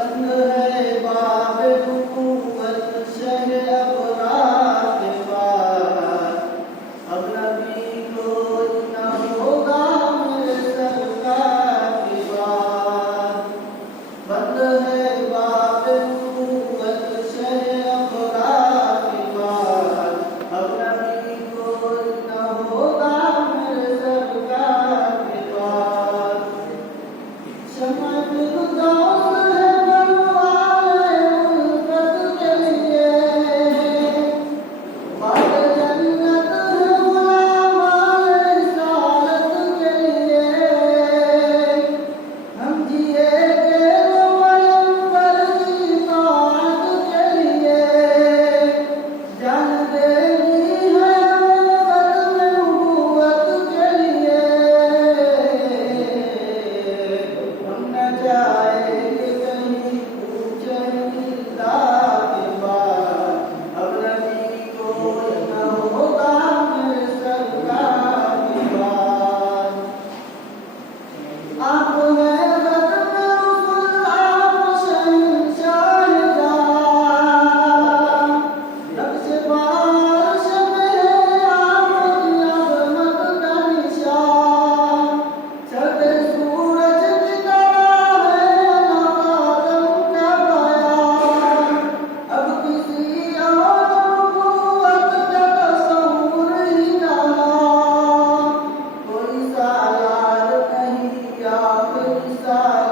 बंद है बाब नबूवत शह अबरार के पास। अब नबी कोई न होगा मेरे सरकार के बाद। बंद है बाब नबूवत शह अबरार के पास। अब नबी कोई न होगा मेरे सरकार के बाद। शम्अ फिरदौस है बनवाले उल्फत के लिए। बाग जन्नत है गुलामाए रिसालत के लिए। हम जिएंगे पैगंबर की ताअत के लिए। जान देनी है खत्म नबूवत के लिए। हम न जाएंगे कहीं पूछे दिलदार के बाद। अब नबी कोई न होगा मेरे सरकार के बाद। आप हैं खत्म रसूल आप शहंशाह जहां। नक्श बारिश में है आपकी अज़मत का निशान। चढ़ते सूरज की तरह है नवाज़म का बयान। अब किसी और नबूवत का तसव्वुर ही कहाँ। कोई सालार नहीं आखिरी साल